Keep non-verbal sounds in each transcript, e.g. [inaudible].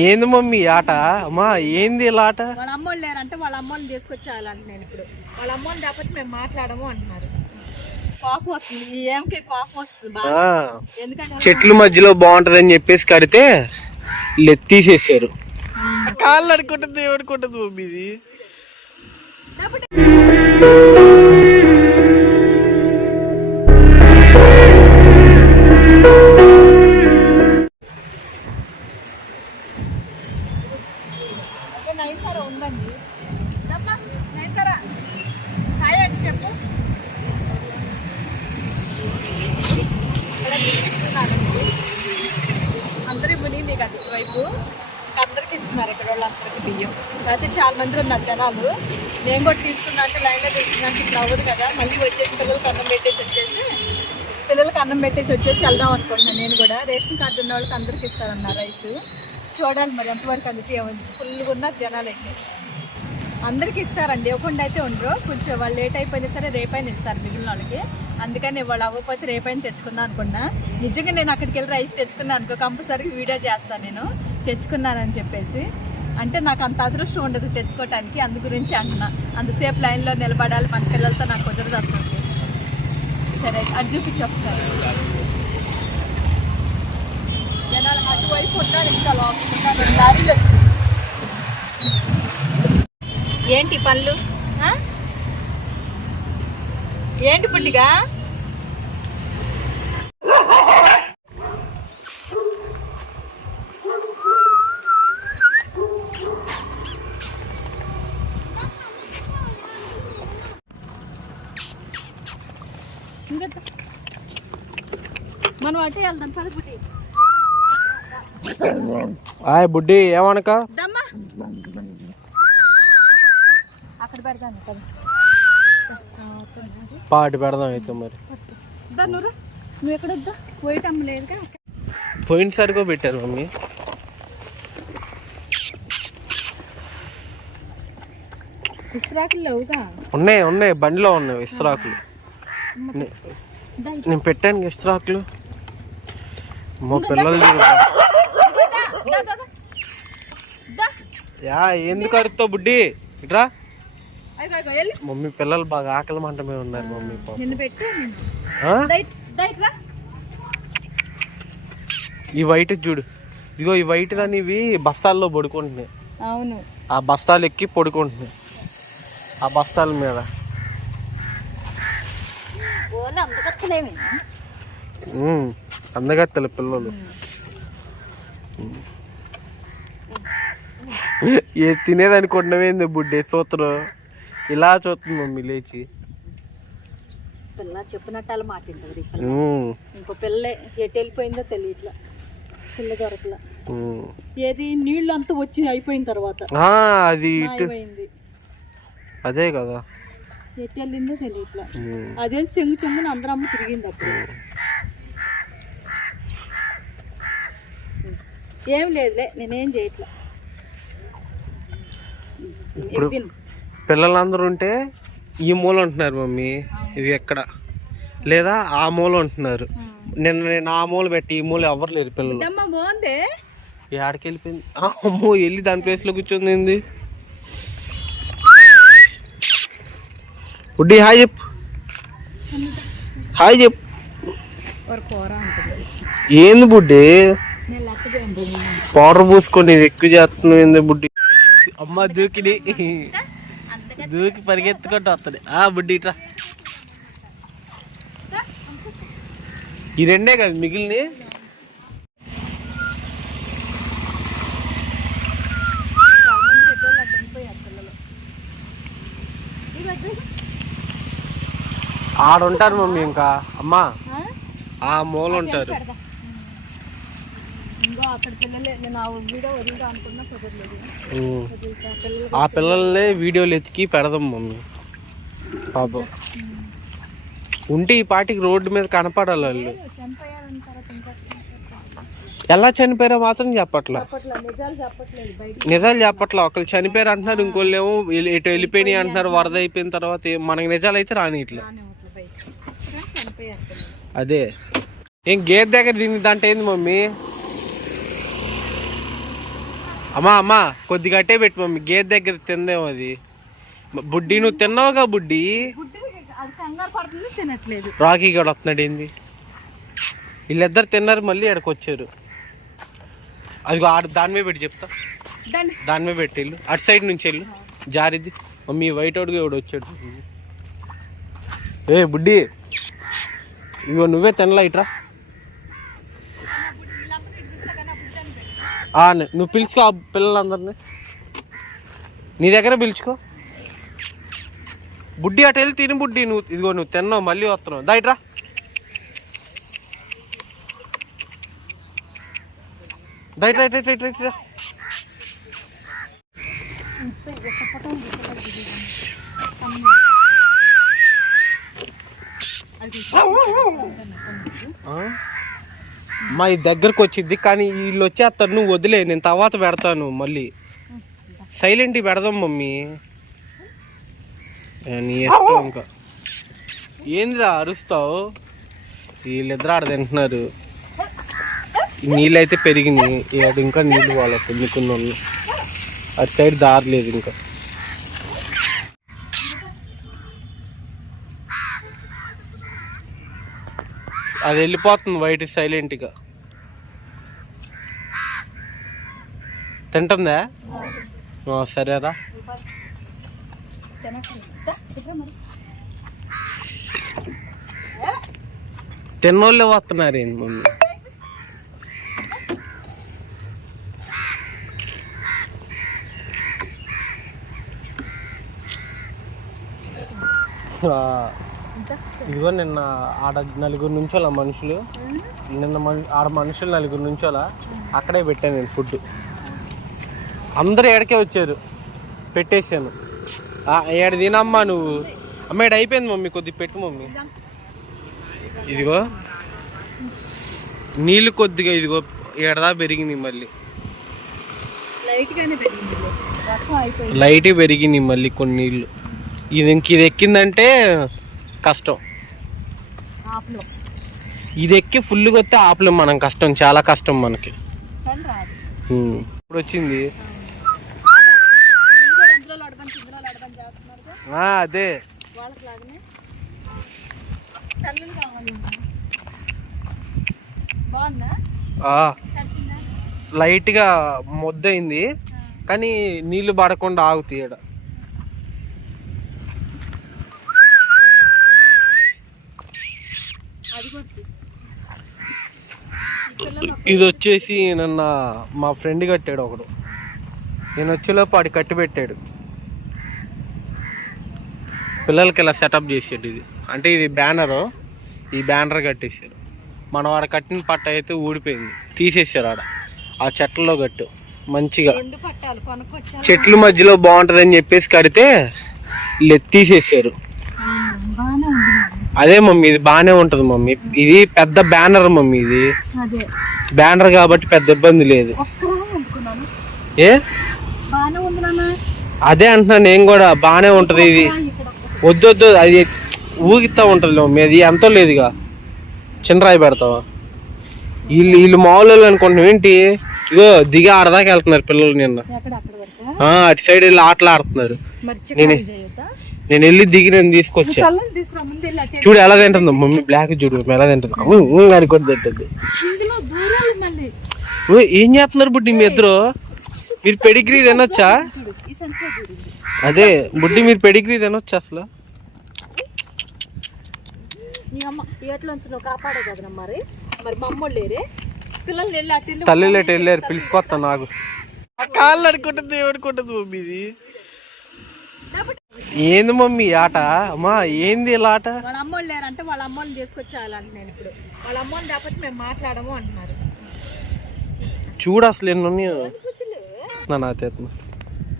ఏంది మమ్మీ ఆట? అమ్మా ఏంది ఇలా ఆట? వాళ్ళ అమ్మోళ్ళు లేరంటే వాళ్ళ అమ్మోళ్ళని తీసుకొచ్చేయాలంట నేను ఇప్పుడు. వాళ్ళ అమ్మోళ్ళు లేకపోతే మేము మాట్లాడము అంటున్నారు. కోపం వస్తుంది. ఈ ఏమికి కోపం వస్తుంది బాగా? ఆ, ఎందుకంటే చెట్ల మధ్యలో బాగుంటదని చెప్పేసి కడితే లెత్తీసేసారు కాళ్ళు అడుకుంటుంది ఏమనుకుంటుంది మమ్మీ ఇది. అందరి ముని మీకు అటువైపు. అందరికి ఇస్తున్నారు ఇక్కడ వాళ్ళందరికీ బియ్యం. అయితే చాలా మంది ఉన్నారు జనాలు. నేను కూడా తీసుకున్నా అంటే లైన్లో తీసుకున్నాను ఇప్పుడు అవ్వదు కదా. మళ్ళీ వచ్చేసి పిల్లలకి అన్నం పెట్టేసి వచ్చేసి పిల్లలకి అన్నం పెట్టేసి వచ్చేసి వెళ్దాం అనుకుంటున్నాను నేను కూడా. రేషన్ కార్డు ఉన్న వాళ్ళకి అందరికి ఇస్తారన్నారు రైస్ చూడాలి మరి ఎంతవరకు అందుకే ఫుల్గా ఉన్నారు జనాలు అయితే. అందరికి ఇస్తారండి. ఇవ్వకుండా అయితే ఉండరు. కొంచెం వాళ్ళు లేట్ అయిపోయినా సరే రేపైనా ఇస్తారు మిగిలిన వాళ్ళకి. అందుకని వాళ్ళు అవ్వకపోతే రేపైన తెచ్చుకుందాం అనుకున్నా. నిజంగా నేను అక్కడికి వెళ్ళి రైస్ తెచ్చుకున్నాను అనుకో కంపల్సరీ వీడియో చేస్తాను నేను. తెచ్చుకున్నానని చెప్పేసి. అంటే నాకు అంత అదృష్టం ఉండదు తెచ్చుకోవటానికి అందు గురించి అంటున్నా. అంతసేపు లైన్లో నిలబడాలి. మన పిల్లలతో నాకు కుదరదు అసలు. సరే అది చూపించి ఒకసారి. జనాలు అటువైపు ఉన్నారు ఇంకా లోపల ఉన్నారు లారీలు ఏంటి పళ్ళు? ఏంటి పుట్టిగా. మనం అటే వెళ్దాం పద ఆయ్ బుడ్డి ఏమనక దమ్మా అక్కడ పెడతాను కదా. పాటి పెడదాం అయితే మరి. నువ్వు ఎక్కడ వద్దా? అమ్మలేదుగా పెట్టారు మమ్మీ. లేవుగా ఉన్నాయి ఉన్నాయి. బండిలో ఉన్నాయి ఇస్త్రాకులు నేను పెట్టాను ఇస్త్రాకులు మా పిల్లలు. యా ఎందుకు అరుస్తావు బుడ్డి? ఇట్రా. మమ్మీ పిల్లలు బాగా ఆకలి మంట మీద ఉన్నారు మమ్మీ ఈ వైట్ చూడు. ఇదిగో ఈ వైట్ ఇవి బస్తాల్లో పడుకుంటున్నాయి. అవును. ఆ బస్తాలు ఎక్కి పడుకుంటున్నాయి. ఆ బస్తాల మీద. అందగత్తెల పిల్లలు. ఏ తినేదనుకుంటున్నావేంది బుడ్డే సూత్రం? ఇలా చూస్తుంది మమ్మీ లేచి. పిల్ల చెప్పినట్టు అలా ఇంకో పిల్ల ఎటు వెళ్ళిపోయిందో తెలియట్లా. పిల్ల దొరకలా. ఏది? నీళ్ళు అంతా వచ్చి అయిపోయిన తర్వాత. అది అదే కదా. ఎటు వెళ్ళిందో తెలియట్లా. అదేం చెంగు చెంగున అందరూ అమ్మ తిరిగింది అప్పుడు. ఏం లేదులే నేనేం చేయట్లా. ఇప్పుడు పిల్లలందరూ ఉంటే ఈ మూల ఉంటున్నారు మమ్మీ. ఇది ఎక్కడ? లేదా ఆ మూల ఉంటున్నారు నిన్న నేను ఆ మూల పెట్టి ఈ మూల ఎవరు లేరు పిల్లలు. ఏడకి వెళ్ళిపోయింది ఆ, అమ్మో వెళ్ళి దాని ప్లేస్లో కూర్చుంది ఏంది? బుడ్డి హాయ్ చెప్పు. హాయ్ చెప్పు. ఏంది బుడ్డి? పౌడర్ పూసుకొని ఇది ఎక్కువ చేస్తున్నావు ఏంది బుడ్డి? అమ్మ దూకిని. దూకి పరిగెత్తుకుంటూ వస్తుంది. ఆ బుడ్డి ఇట్రా. ఈ రెండే కదా మిగిలిన చాలా మంది పెద్దోళ్ళు అక్కడ వెళ్ళిపోయారు పిల్లలు ఇగో ఇగో. ఆడ ఉంటారు మమ్మీ ఇంకా. అమ్మా? ఆ? మూల ఉంటారు నేను ఆ వీడియో వదిలిదా అనుకున్నా కుదరలేదు. ఉమ్. వదులుతా పిల్లలు ఆ పిల్లల్ని వీడియోలు ఎతికి పెడదాం మమ్మీ. పాపం. ఉంటే ఈ పాటికి రోడ్డు మీద కనపడాలి వాళ్ళు. చనిపోయారన్న తర్వాత ఇంకా ఎలా చనిపోయారో మాత్రం చెప్పట్లా. చెప్పట్లా నిజాలు చెప్పట్లేదు బయట నిజాలు చెప్పట్లా. ఒకళ్ళు చనిపోయారు అంటున్నారు ఇంకోళ్ళు ఏమో వెళ్ళి- ఎటు వెళ్ళిపోయినాయి అంటున్నారు వరద అయిపోయిన తర్వాత ఏం- మనకి నిజాలు అయితే రానిట్లా బాగానే ఉంటుంది బయట కానీ చనిపోయారు పిల్లలు. అదే. ఏం గేట్ దగ్గర దీని దాంట్లో ఏంది మమ్మీ? అమ్మా అమ్మా కొద్దిగా అట్టే పెట్టు మమ్మీ. గేదె దగ్గర తిందేమో అది. బుడ్డి నువ్వు తిన్నావుగా బుడ్డి? రాకీ కూడా వస్తున్నాడు ఏంది? వీళ్ళిద్దరు తిన్నారు మళ్ళీ ఇక్కడికి వచ్చారు అది ఆడ దాని మీద పెట్టి చెప్తా. దాని మీద పెట్టి వెళ్ళు. అటు సైడ్ నుంచి వెళ్ళు. జారిద్ది మమ్మీ వైట్ అవుట్గా ఎవడు వచ్చాడు. ఏ బుడ్డి ఇగో నువ్వే తినలా ఇట్రా ఆ, ను- నువ్వు పిలుచుకో ఆ పిల్లలందరినీ. నీ దగ్గర పిలుచుకో. బుడ్డి అటు వెళ్ళి తిని బుడ్డి నువ్వు ఇదిగో నువ్వు తిన్నావు మళ్ళీ వస్తున్నావు. దయట్రా ఇట్రా. దా ఇట్రా ఇట్రా ఇట్రా మా దగ్గరకు వచ్చింది కానీ వీళ్ళు వచ్చేస్తారు నువ్వు వదిలే నేను తర్వాత పెడతాను మళ్ళీ. సైలెంట్ పెడదాం మమ్మీ. నీ ఇష్టం ఇంకా. ఏందిరా అరుస్తావు? వీళ్ళిద్దరు ఆడ తింటున్నారు. నీళ్ళైతే పెరిగినాయి. ఇంకా నీళ్ళు వాళ్ళ పొందుకున్న అటు సైడ్ దారి లేదు ఇంకా. అది వెళ్ళిపోతుంది వైట్ సైలెంట్గా తింటుందా? సరేరా తినట్లేదు తిన్నోళ్ళే వస్తున్నారు ఏంది మమ్మీ ఆ, ఇదిగో నిన్న ఆడ నలుగురు నుంచోలా మనుషులు. నిన్న ఆడ మనుషులు నలుగురు నుంచోలా. అక్కడే పెట్టాను నేను ఫుడ్ అందరూ ఏడకే వచ్చారు. పెట్టేశాను. ఏడు తినమ్మా నువ్వు? అమ్మ ఏడు అయిపోయింది మమ్మీ? కొద్ది పెట్టు మమ్మీ. ఇదిగో. నీళ్ళు కొద్దిగా ఇదిగో ఏడదా పెరిగినాయి మళ్ళీ. లైట్ పెరిగింది మళ్ళీ కొన్ని నీళ్ళు. ఇది ఇంక ఇది ఎక్కిందంటే కష్టం. ఆపులో. ఇది ఎక్కి ఫుల్గా వస్తే ఆపలేం మనం కష్టం చాలా కష్టం మనకి. ఇప్పుడు వచ్చింది. అదే. లైట్గా మొద్దయింది. కానీ నీళ్ళు పడకుండా ఆగుతాయి అది కొట్టి ఈ పిల్లలు ఇది వచ్చేసి నిన్న మా ఫ్రెండ్ కట్టాడు ఒకడు. నేను వచ్చేలోపు ఆడి కట్టి పెట్టాడు. పిల్లలకి ఇలా సెటప్ చేసాడు ఇది. అంటే ఇది బ్యానరు ఈ బ్యానర్ కట్టేసారు మనం ఆడ కట్టిన పట్ట అయితే ఊడిపోయింది. తీసేసారు ఆడ. ఆ చెట్లలో కట్టు. మంచిగా. చెట్ల మధ్యలో బాగుంటుందని చెప్పేసి కడితే ఉంది అదే మమ్మీ ఇది బాగానే ఉంటుంది మమ్మీ. ఇది పెద్ద బ్యానర్ మమ్మీ ఇది. బ్యానర్ కాబట్టి పెద్ద ఇబ్బంది లేదు. ఏ? అదే అంటున్నాను నేను కూడా బాగానే ఉంటుంది ఇది. ఇక్కడ ఒక్కటి. వద్దు వద్దు అది ఊగిస్తా ఉంటుంది మమ్మీ. అది ఎంతో లేదుగా. చిన్నరాయి పెడతావా? వీళ్ళు వీళ్ళు మామూలు అనుకుంటున్నాం ఏంటి ఇగో దిగి ఆడదాకా వెళ్తున్నారు పిల్లలు నిన్న. అటు సైడ్ వెళ్ళి ఆటలు ఆడుతున్నారు. చేయొద్దా నేను వెళ్ళి దిగి నేను తీసుకొచ్చా. చూడు ఎలా తింటుందో. మమ్మీ బ్లాక్ చూడు ఎలా తింటుంది. అని కూడా తింటుంది. ఏం చేస్తున్నారు బుడ్డి మీ ఇద్దరు? మీరు పెడిగ్రీ తినొచ్చా? అదే బుడ్డి మీరు పెడిగ్రీ తినొచ్చా అసలు? తల్లి లేట్ వెళ్ళారు పిలుచుకొస్తా నాకు కాళ్ళు అడుకుంటుంది ఏమనుకుంటుంది మమ్మీ ఇది? ఏంది మమ్మీ ఆట? అమ్మా ఏంది ఇలా ఆట? వాళ్ళ అమ్మోళ్ళు లేరంటే వాళ్ళ అమ్మోళ్ళని తీసుకొచ్చేయాలంట నేను ఇప్పుడు. వాళ్ళ అమ్మోళ్ళని లేకపోతే మేము మాట్లాడము అంటున్నారు. చూడు అసలు ఎన్ని ఉన్నాయో. నా నా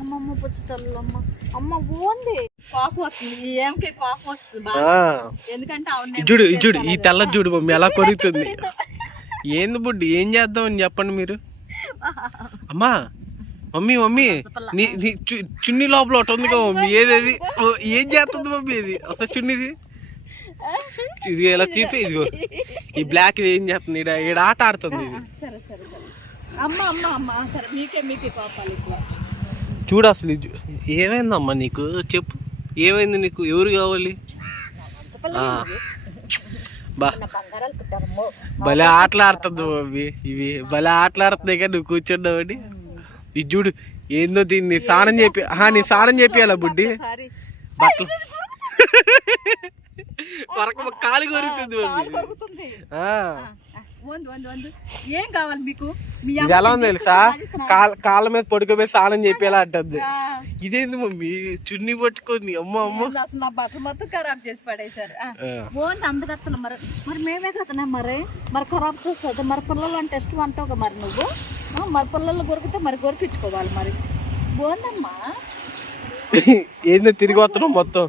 అమ్మమ్మ పుచ్చుతల్లు అమ్మ అమ్మ ఓంది. కోపం వస్తుంది. ఈ ఏమికి కోపం వస్తుంది? బాగా ఎందుకంటే అవును చూడు ఇది చూడు ఈ తెల్ల చూడు మమ్మీ ఎలా కొరుకుతుంది. ఏంది బుడ్డి ఏం చేద్దామని చెప్పండి మీరు? [laughs] అమ్మా మమ్మీ మమ్మీ నీ నీ చున్నీ లోపల ఒకటి ఉంది కదా మమ్మీ. ఏదేది? ఏం చేస్తుంది మమ్మీ ఇది? అసలు చున్నీది? ఇది ఎలా చూపి ఇదిగో. ఈ బ్లాక్ ఇది ఏం చేస్తుంది? ఈడ ఈడ ఆట ఆడుతుంది ఇది. చూడు అసలు ఏమైందమ్మా నీకు? చెప్పు. ఏమైంది నీకు? ఎవరు కావాలి. బా. భలే ఆటలాడుతుంది అవి ఇవి భలే ఆటలాడుతున్నాయి కానీ నువ్వు కూర్చున్నావని. ఇది చూడు ఏందో దీన్ని స్నానం చెప్పి నీ స్నానం చేపియాలా బుడ్డి? సారీ. బట్టలు. కొరక [laughs] కాలు కొరుకుతుంది ఏం కావాలి మీకు? ఇది ఎలా ఉంది తెలుసా? కాళ్ళ కాళ్ళ మీద పడుకోపోయి స్నానం చెప్పేలా అంటుంది. ఇదేంది మమ్మీ? చున్నీ పట్టుకొని అమ్మ అమ్మ. అసలు నా బట్టలు మొత్తం ఖరాబ్ చేసి పడేశారు. ఆ. ఓన్లీ అందుకత్తలు మరి. మరి మేమే కదనా మరి. మరి ఖరాబ్ చేస్తుంది మరి పిల్లలు అంటే ఇష్టం అంటావు మరి నువ్వు? మరి పొలంలో కొరికితే మరి కొరికించుకోవాలి మరి. బాగుందమ్మా [laughs] ఏందో తిరిగి వస్తున్నాం మొత్తం?